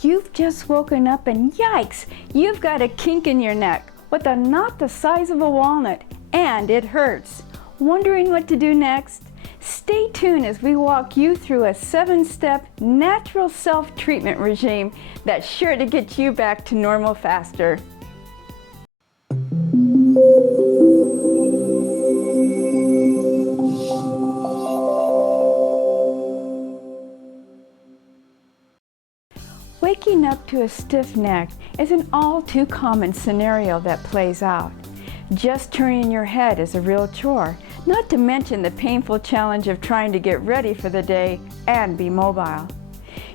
You've just woken up and yikes, you've got a kink in your neck with a knot the size of a walnut and it hurts. Wondering what to do next? Stay tuned as we walk you through a 7-step natural self-treatment regime that's sure to get you back to normal faster. Waking up to a stiff neck is an all too common scenario that plays out. Just turning your head is a real chore, not to mention the painful challenge of trying to get ready for the day and be mobile.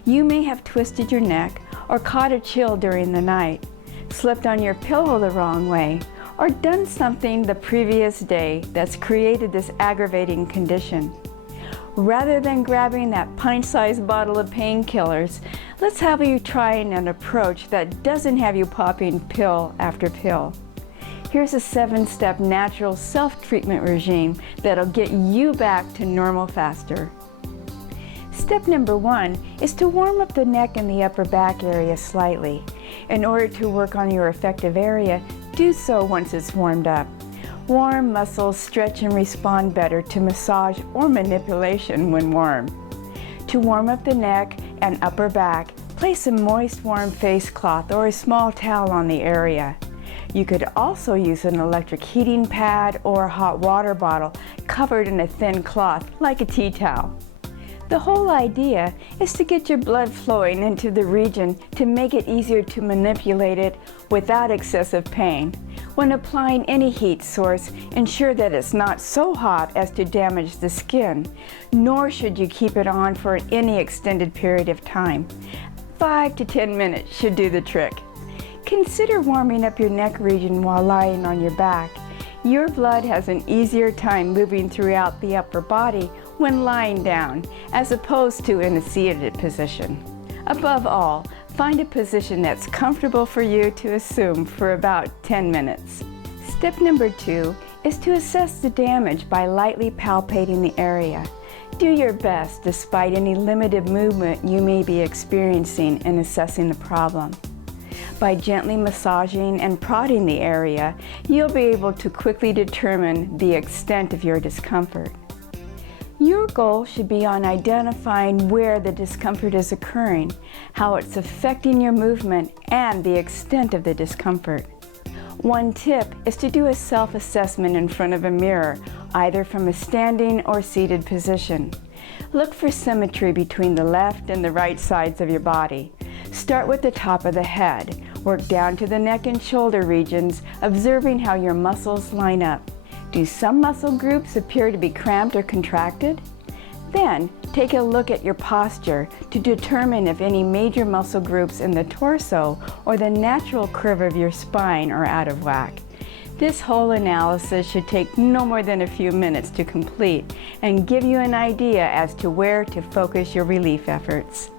You may have twisted your neck or caught a chill during the night, slipped on your pillow the wrong way, or done something the previous day that's created this aggravating condition. Rather than grabbing that pint-sized bottle of painkillers, let's have you trying an approach that doesn't have you popping pill after pill. Here's a 7-step natural self-treatment regime that'll get you back to normal faster. Step number 1 is to warm up the neck and the upper back area slightly. In order to work on your affective area, do so once it's warmed up. Warm muscles stretch and respond better to massage or manipulation when warm. To warm up the neck and upper back, place a moist warm face cloth or a small towel on the area. You could also use an electric heating pad or a hot water bottle covered in a thin cloth like a tea towel. The whole idea is to get your blood flowing into the region to make it easier to manipulate it without excessive pain. When applying any heat source, ensure that it's not so hot as to damage the skin, nor should you keep it on for any extended period of time. 5 to 10 minutes should do the trick. Consider warming up your neck region while lying on your back. Your blood has an easier time moving throughout the upper body when lying down, as opposed to in a seated position. Above all, find a position that's comfortable for you to assume for about 10 minutes. Step number 2 is to assess the damage by lightly palpating the area. Do your best despite any limited movement you may be experiencing in assessing the problem. By gently massaging and prodding the area, you'll be able to quickly determine the extent of your discomfort. Your goal should be on identifying where the discomfort is occurring, how it's affecting your movement, and the extent of the discomfort. One tip is to do a self-assessment in front of a mirror, either from a standing or seated position. Look for symmetry between the left and the right sides of your body. Start with the top of the head. Work down to the neck and shoulder regions, observing how your muscles line up. Do some muscle groups appear to be cramped or contracted? Then, take a look at your posture to determine if any major muscle groups in the torso or the natural curve of your spine are out of whack. This whole analysis should take no more than a few minutes to complete and give you an idea as to where to focus your relief efforts.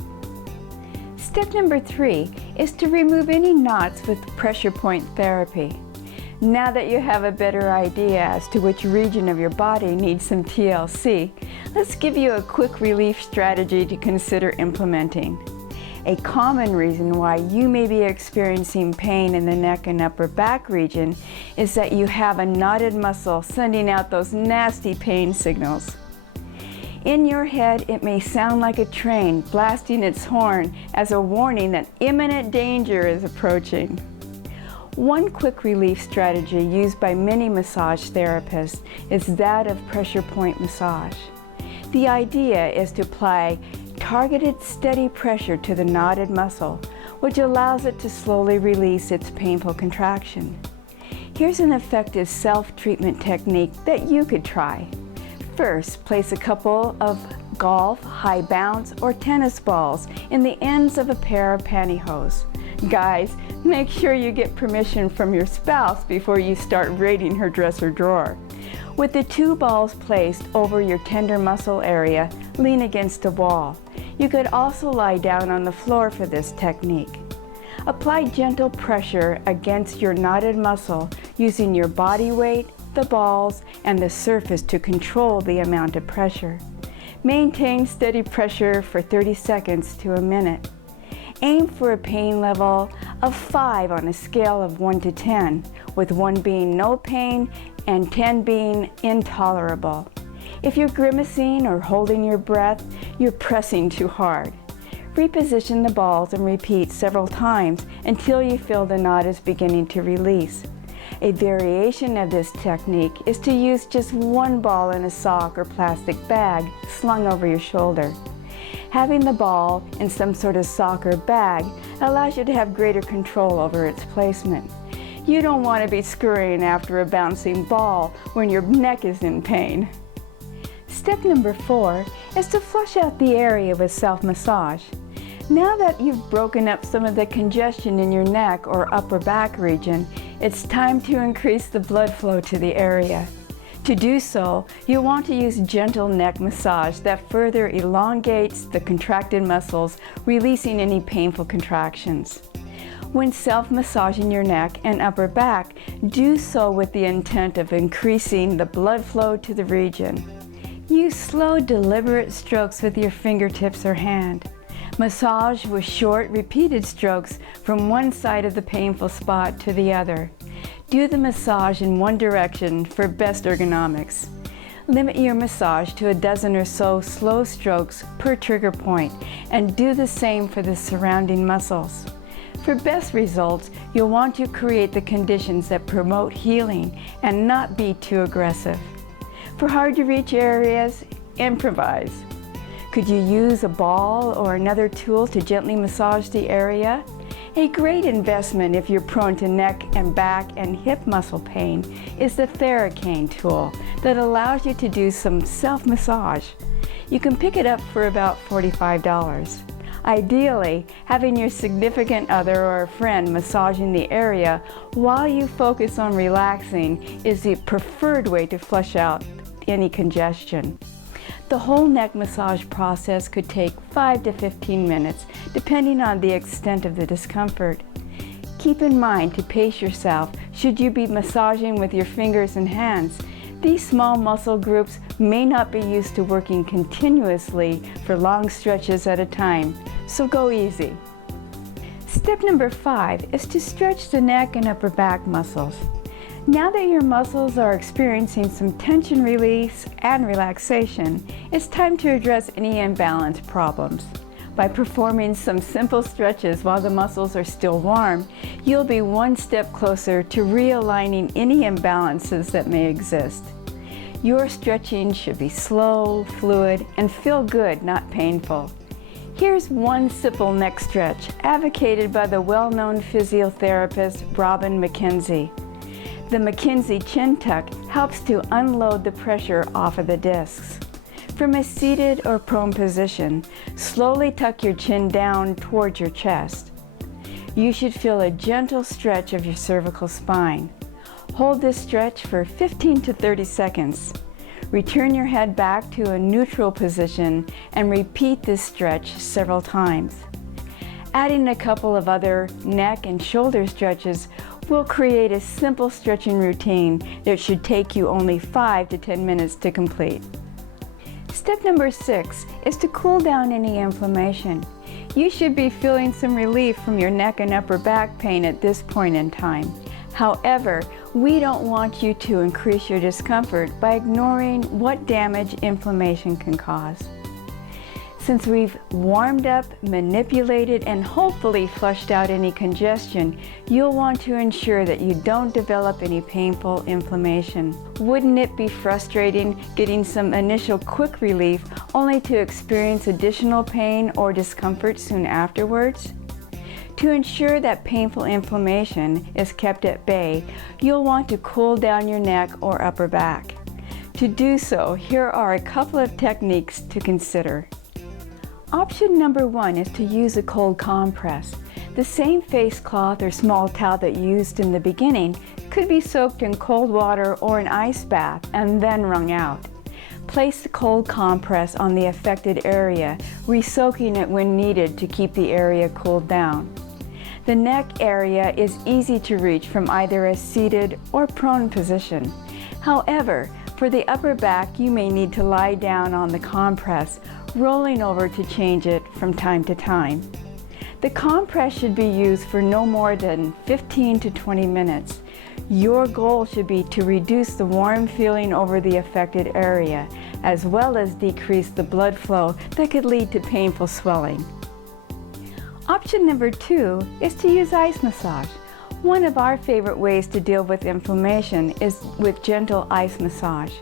Step number 3 is to remove any knots with pressure point therapy. Now that you have a better idea as to which region of your body needs some TLC, let's give you a quick relief strategy to consider implementing. A common reason why you may be experiencing pain in the neck and upper back region is that you have a knotted muscle sending out those nasty pain signals. In your head, it may sound like a train blasting its horn as a warning that imminent danger is approaching. One quick relief strategy used by many massage therapists is that of pressure point massage. The idea is to apply targeted steady pressure to the knotted muscle, which allows it to slowly release its painful contraction. Here's an effective self-treatment technique that you could try. First, place a couple of golf, high bounce, or tennis balls in the ends of a pair of pantyhose. Guys, make sure you get permission from your spouse before you start raiding her dresser drawer. With the 2 balls placed over your tender muscle area, lean against a wall. You could also lie down on the floor for this technique. Apply gentle pressure against your knotted muscle using your body weight, the balls, and the surface to control the amount of pressure. Maintain steady pressure for 30 seconds to a minute. Aim for a pain level of 5 on a scale of 1 to 10, with 1 being no pain and 10 being intolerable. If you're grimacing or holding your breath, you're pressing too hard. Reposition the balls and repeat several times until you feel the knot is beginning to release. A variation of this technique is to use just 1 ball in a sock or plastic bag slung over your shoulder. Having the ball in some sort of sock or bag allows you to have greater control over its placement. You don't want to be scurrying after a bouncing ball when your neck is in pain. Step number 4 is to flush out the area with self-massage. Now that you've broken up some of the congestion in your neck or upper back region, it's time to increase the blood flow to the area. To do so, you'll want to use gentle neck massage that further elongates the contracted muscles, releasing any painful contractions. When self-massaging your neck and upper back, do so with the intent of increasing the blood flow to the region. Use slow, deliberate strokes with your fingertips or hand. Massage with short, repeated strokes from one side of the painful spot to the other. Do the massage in one direction for best ergonomics. Limit your massage to a dozen or so slow strokes per trigger point, and do the same for the surrounding muscles. For best results, you'll want to create the conditions that promote healing and not be too aggressive. For hard-to-reach areas, improvise. Could you use a ball or another tool to gently massage the area? A great investment if you're prone to neck and back and hip muscle pain is the Theracane tool that allows you to do some self-massage. You can pick it up for about $45. Ideally, having your significant other or a friend massaging the area while you focus on relaxing is the preferred way to flush out any congestion. The whole neck massage process could take 5 to 15 minutes, depending on the extent of the discomfort. Keep in mind to pace yourself should you be massaging with your fingers and hands. These small muscle groups may not be used to working continuously for long stretches at a time, so go easy. Step number 5 is to stretch the neck and upper back muscles. Now that your muscles are experiencing some tension release and relaxation, it's time to address any imbalance problems. By performing some simple stretches while the muscles are still warm, you'll be one step closer to realigning any imbalances that may exist. Your stretching should be slow, fluid, and feel good, not painful. Here's one simple neck stretch advocated by the well-known physiotherapist Robin McKenzie. The McKenzie chin tuck helps to unload the pressure off of the discs. From a seated or prone position, slowly tuck your chin down towards your chest. You should feel a gentle stretch of your cervical spine. Hold this stretch for 15 to 30 seconds. Return your head back to a neutral position and repeat this stretch several times. Adding a couple of other neck and shoulder stretches will create a simple stretching routine that should take you only 5 to 10 minutes to complete. Step number 6 is to cool down any inflammation. You should be feeling some relief from your neck and upper back pain at this point in time. However, we don't want you to increase your discomfort by ignoring what damage inflammation can cause. Since we've warmed up, manipulated, and hopefully flushed out any congestion, you'll want to ensure that you don't develop any painful inflammation. Wouldn't it be frustrating getting some initial quick relief only to experience additional pain or discomfort soon afterwards? To ensure that painful inflammation is kept at bay, you'll want to cool down your neck or upper back. To do so, here are a couple of techniques to consider. Option number 1 is to use a cold compress. The same face cloth or small towel that you used in the beginning could be soaked in cold water or an ice bath and then wrung out. Place the cold compress on the affected area, re-soaking it when needed to keep the area cooled down. The neck area is easy to reach from either a seated or prone position. However, for the upper back, you may need to lie down on the compress, rolling over to change it from time to time. The compress should be used for no more than 15 to 20 minutes. Your goal should be to reduce the warm feeling over the affected area, as well as decrease the blood flow that could lead to painful swelling. Option number 2 is to use ice massage. One of our favorite ways to deal with inflammation is with gentle ice massage.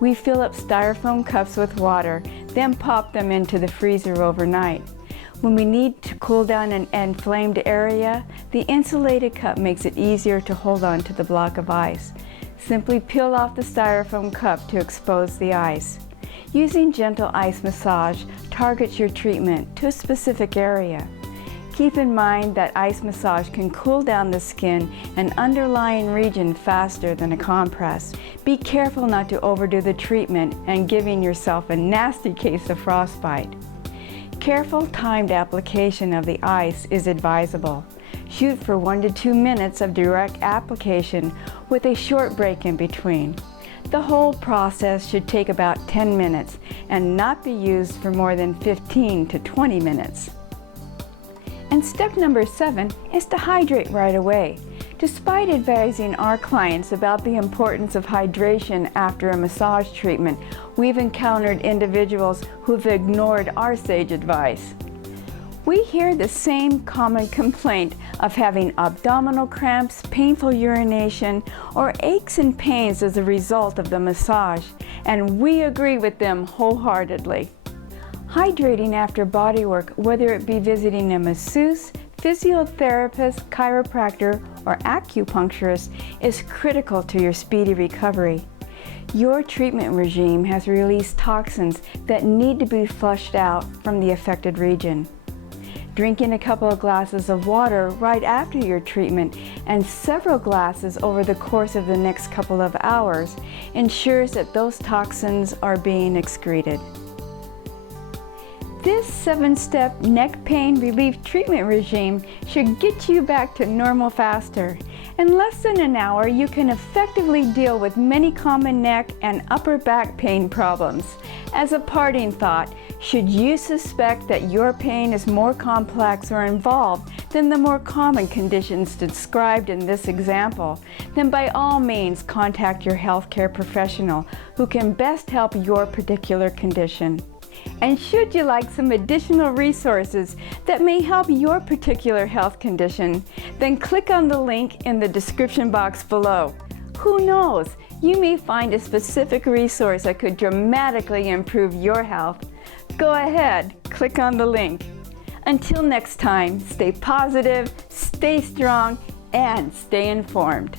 We fill up styrofoam cups with water, then pop them into the freezer overnight. When we need to cool down an inflamed area, the insulated cup makes it easier to hold on to the block of ice. Simply peel off the styrofoam cup to expose the ice. Using gentle ice massage targets your treatment to a specific area. Keep in mind that ice massage can cool down the skin and underlying region faster than a compress. Be careful not to overdo the treatment and giving yourself a nasty case of frostbite. Careful timed application of the ice is advisable. Shoot for 1 to 2 minutes of direct application with a short break in between. The whole process should take about 10 minutes and not be used for more than 15 to 20 minutes. And step number 7 is to hydrate right away. Despite advising our clients about the importance of hydration after a massage treatment, we've encountered individuals who've ignored our sage advice. We hear the same common complaint of having abdominal cramps, painful urination, or aches and pains as a result of the massage, and we agree with them wholeheartedly. Hydrating after bodywork, whether it be visiting a masseuse, physiotherapist, chiropractor, or acupuncturist, is critical to your speedy recovery. Your treatment regime has released toxins that need to be flushed out from the affected region. Drinking a couple of glasses of water right after your treatment and several glasses over the course of the next couple of hours ensures that those toxins are being excreted. This 7-step neck pain relief treatment regime should get you back to normal faster. In less than an hour, you can effectively deal with many common neck and upper back pain problems. As a parting thought, should you suspect that your pain is more complex or involved than the more common conditions described in this example, then by all means contact your healthcare professional who can best help your particular condition. And should you like some additional resources that may help your particular health condition, then click on the link in the description box below. Who knows, you may find a specific resource that could dramatically improve your health. Go ahead, click on the link. Until next time, stay positive, stay strong, and stay informed.